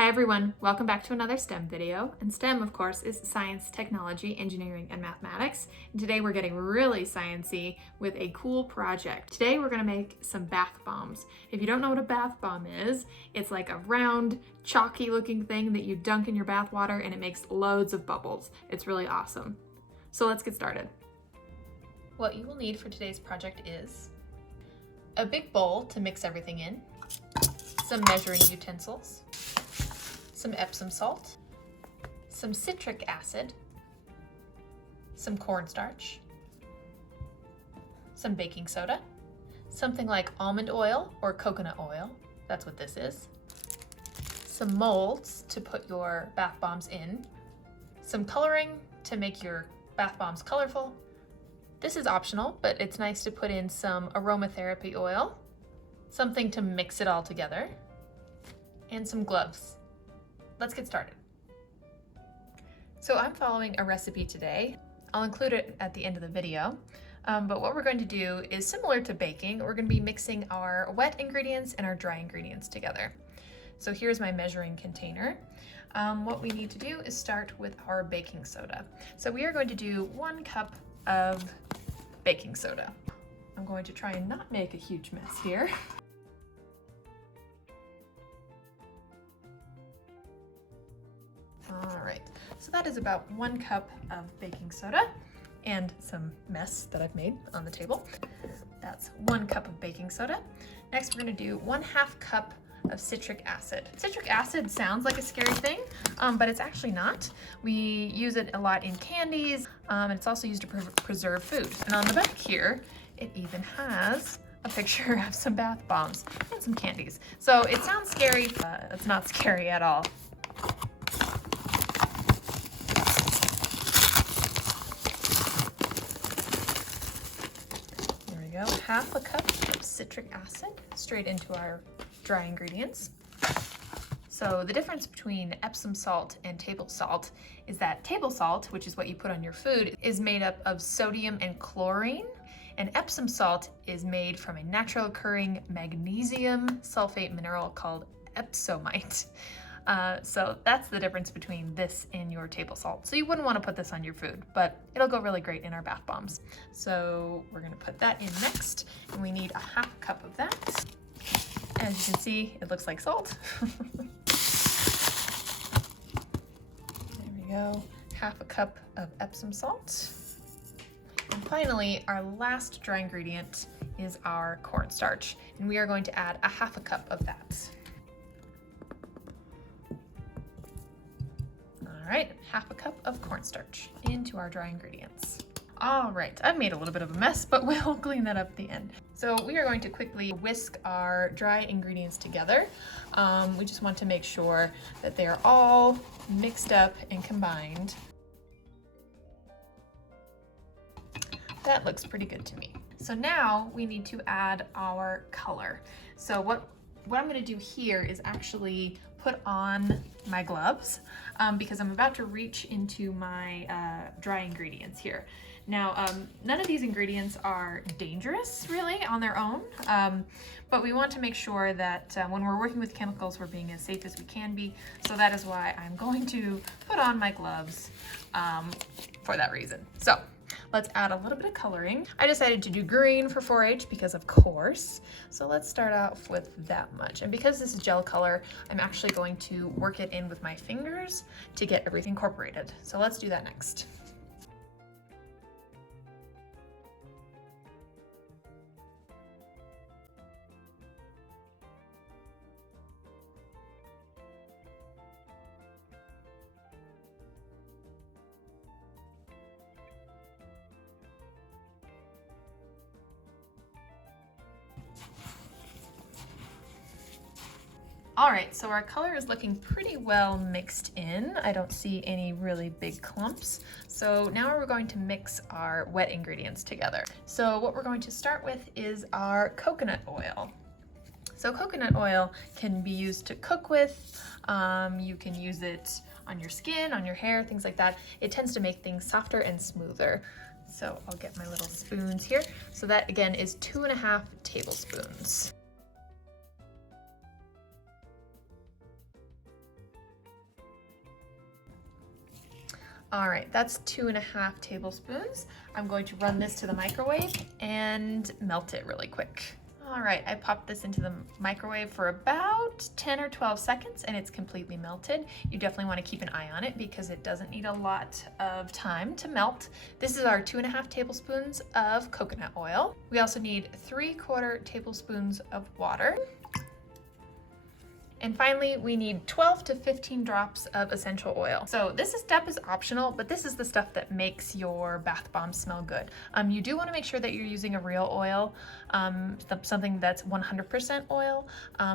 Hi everyone, welcome back to another STEM video. And STEM, of course, is science, technology, engineering, and mathematics. And today we're getting really sciencey with a cool project. Today we're gonna make some bath bombs. If you don't know what a bath bomb is, it's like a round, chalky looking thing that you dunk in your bath water and it makes loads of bubbles. It's really awesome. So let's get started. What you will need for today's project is a big bowl to mix everything in, some measuring utensils, some Epsom salt, some citric acid, some cornstarch, some baking soda, something like almond oil or coconut oil, that's what this is, some molds to put your bath bombs in, some coloring to make your bath bombs colorful. This is optional, but it's nice to put in some aromatherapy oil, something to mix it all together, and some gloves. Let's get started. So I'm following a recipe today. I'll include it at the end of the video. But what we're going to do is similar to baking. We're going to be mixing our wet ingredients and our dry ingredients together. So here's my measuring container. What we need to do is start with our baking soda. So we are going to do 1 cup of baking soda. I'm going to try and not make a huge mess here. All right, so that is about 1 cup of baking soda and some mess that I've made on the table. That's 1 cup of baking soda. Next, we're gonna do 1/2 cup of citric acid. Citric acid sounds like a scary thing, but it's actually not. We use it a lot in candies, and it's also used to preserve food. And on the back here, it even has a picture of some bath bombs and some candies. So it sounds scary, but it's not scary at all. There we go, 1/2 cup of citric acid straight into our dry ingredients. So the difference between Epsom salt and table salt is that table salt, which is what you put on your food, is made up of sodium and chlorine, and Epsom salt is made from a natural occurring magnesium sulfate mineral called epsomite. So that's the difference between this and your table salt. So you wouldn't want to put this on your food, but it'll go really great in our bath bombs. So we're going to put that in next, and we need 1/2 cup of that. As you can see, it looks like salt. There we go, 1/2 cup of Epsom salt. And finally, our last dry ingredient is our cornstarch, and we are going to add 1/2 cup of that. All right, 1/2 cup of cornstarch into our dry ingredients. All right, I've made a little bit of a mess, but we'll clean that up at the end. So we are going to quickly whisk our dry ingredients together. We just want to make sure that they are all mixed up and combined. That looks pretty good to me. So now we need to add our color. So what I'm gonna do here is actually put on my gloves because I'm about to reach into my dry ingredients here. Now, none of these ingredients are dangerous really on their own, but we want to make sure that when we're working with chemicals, we're being as safe as we can be. So that is why I'm going to put on my gloves for that reason. So let's add a little bit of coloring. I decided to do green for 4-H because of course. So let's start off with that much. And because this is gel color, I'm actually going to work it in with my fingers to get everything incorporated. So let's do that next. All right, so our color is looking pretty well mixed in. I don't see any really big clumps. So now we're going to mix our wet ingredients together. So what we're going to start with is our coconut oil. So coconut oil can be used to cook with. You can use it on your skin, on your hair, things like that. It tends to make things softer and smoother. So I'll get my little spoons here. So that again is 2.5 tablespoons. All right, that's 2.5 tablespoons. I'm going to run this to the microwave and melt it really quick. All right, I popped this into the microwave for about 10 or 12 seconds and it's completely melted. You definitely want to keep an eye on it because it doesn't need a lot of time to melt. This is our 2.5 tablespoons of coconut oil. We also need 3/4 tablespoons of water. And finally, we need 12 to 15 drops of essential oil. So this step is optional, but this is the stuff that makes your bath bomb smell good. You do want to make sure that you're using a real oil, something that's 100% oil.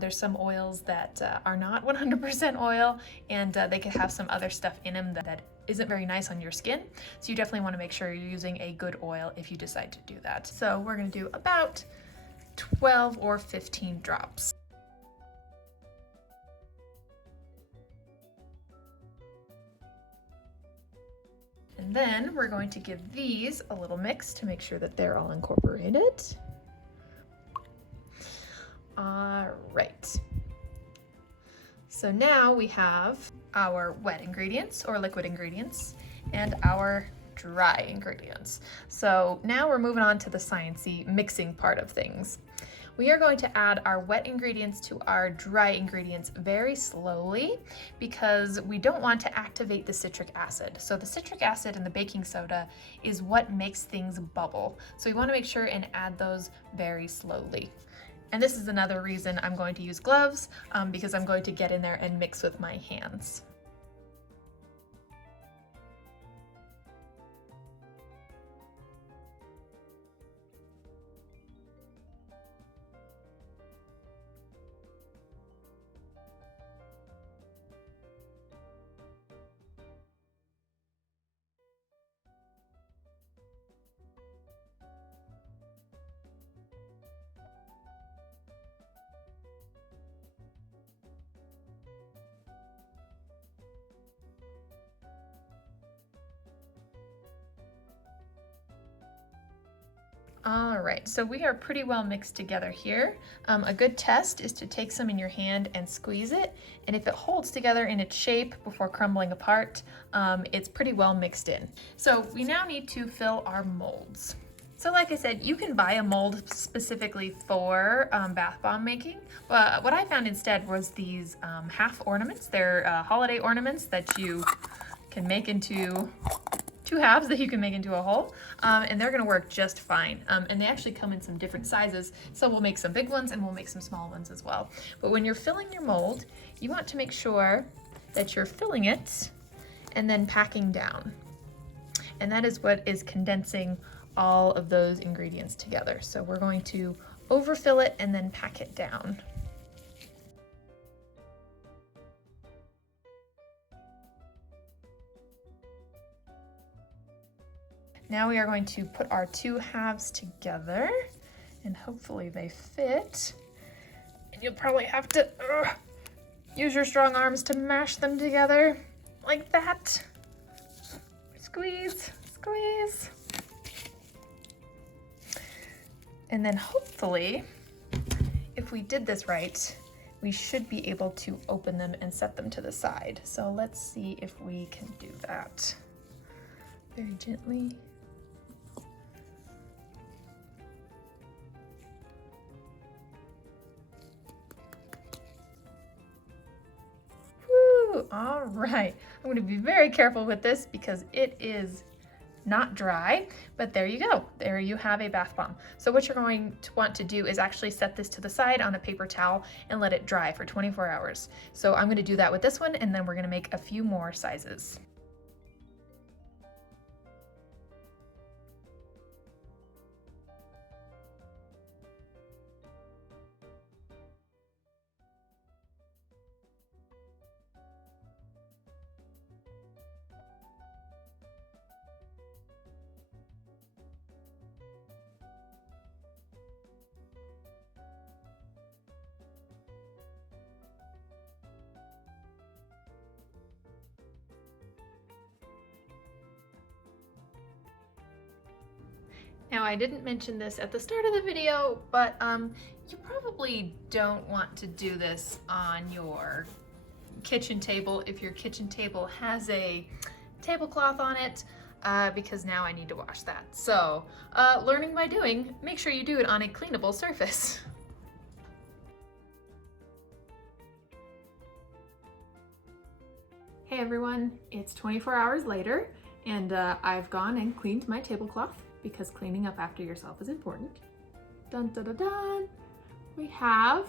There's some oils that are not 100% oil, and they could have some other stuff in them that isn't very nice on your skin. So you definitely want to make sure you're using a good oil if you decide to do that. So we're going to do about 12 or 15 drops. And then we're going to give these a little mix to make sure that they're all incorporated. All right. So now we have our wet ingredients or liquid ingredients and our dry ingredients. So now we're moving on to the sciencey mixing part of things. We are going to add our wet ingredients to our dry ingredients very slowly because we don't want to activate the citric acid. So the citric acid and the baking soda is what makes things bubble. So we want to make sure and add those very slowly. And this is another reason I'm going to use gloves because I'm going to get in there and mix with my hands. All right, so we are pretty well mixed together here. A good test is to take some in your hand and squeeze it, and if it holds together in its shape before crumbling apart, it's pretty well mixed in. So we now need to fill our molds. So like I said, you can buy a mold specifically for bath bomb making, but what I found instead was these half ornaments. They're holiday ornaments that you can make into 2 halves that you can make into a whole, and they're gonna work just fine. And they actually come in some different sizes, so we'll make some big ones and we'll make some small ones as well. But when you're filling your mold, you want to make sure that you're filling it and then packing down. And that is what is condensing all of those ingredients together. So we're going to overfill it and then pack it down. Now we are going to put our 2 halves together and hopefully they fit. And you'll probably have to use your strong arms to mash them together like that. Squeeze, squeeze. And then hopefully, if we did this right, we should be able to open them and set them to the side. So let's see if we can do that. Very gently. All right, I'm going to be very careful with this because it is not dry, but there you go. There you have a bath bomb. So what you're going to want to do is actually set this to the side on a paper towel and let it dry for 24 hours. So I'm going to do that with this one, and then we're going to make a few more sizes. Now, I didn't mention this at the start of the video, but you probably don't want to do this on your kitchen table if your kitchen table has a tablecloth on it because now I need to wash that. So, learning by doing, make sure you do it on a cleanable surface. Hey everyone, it's 24 hours later and I've gone and cleaned my tablecloth because cleaning up after yourself is important. Dun dun dun dun! We have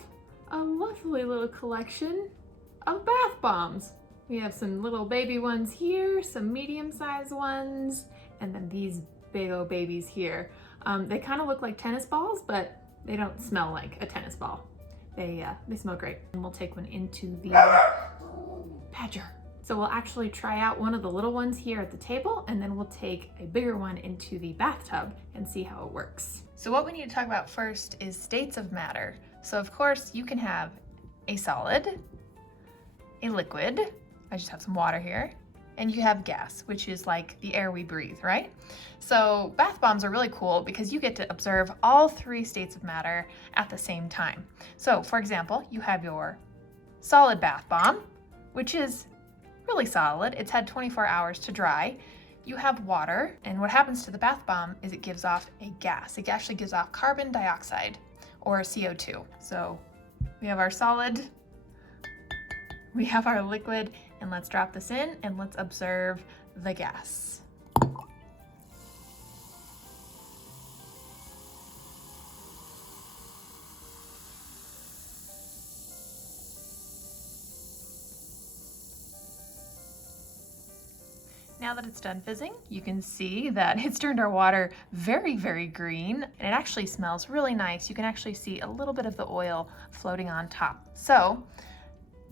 a lovely little collection of bath bombs. We have some little baby ones here, some medium-sized ones, and then these big old babies here. They kind of look like tennis balls, but they don't smell like a tennis ball. They smell great. And we'll take one into the badger. So we'll actually try out one of the little ones here at the table, and then we'll take a bigger one into the bathtub and see how it works. So what we need to talk about first is states of matter. So of course you can have a solid, a liquid, I just have some water here, and you have gas, which is like the air we breathe, right? So bath bombs are really cool because you get to observe all three states of matter at the same time. So for example, you have your solid bath bomb, which is really solid. It's had 24 hours to dry. You have water, and what happens to the bath bomb is it gives off a gas. It actually gives off carbon dioxide, or CO2. So we have our solid, we have our liquid, and let's drop this in and let's observe the gas. Now that it's done fizzing, you can see that it's turned our water very, very green, and it actually smells really nice. You can actually see a little bit of the oil floating on top. So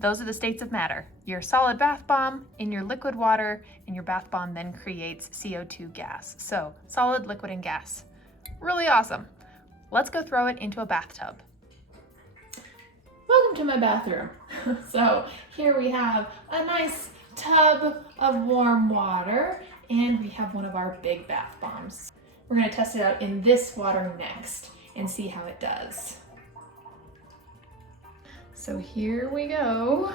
those are the states of matter. Your solid bath bomb in your liquid water, and your bath bomb then creates CO2 gas. So solid, liquid, and gas. Really awesome. Let's go throw it into a bathtub. Welcome to my bathroom. So here we have a nice tub of warm water, and we have one of our big bath bombs. We're going to test it out in this water next and see how it does. So here we go.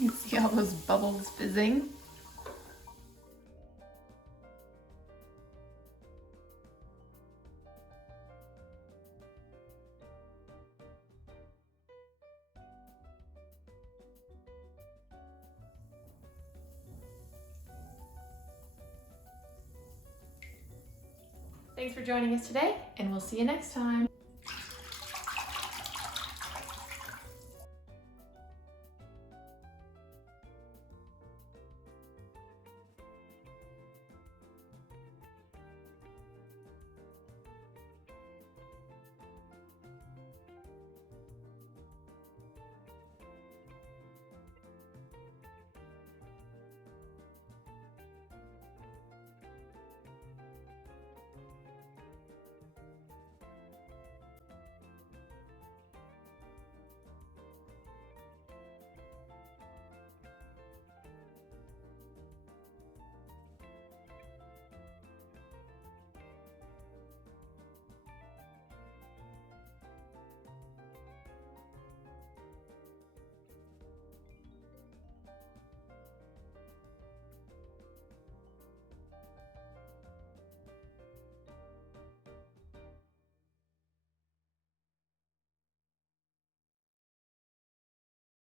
You can see all those bubbles fizzing. Thanks for joining us today, and we'll see you next time.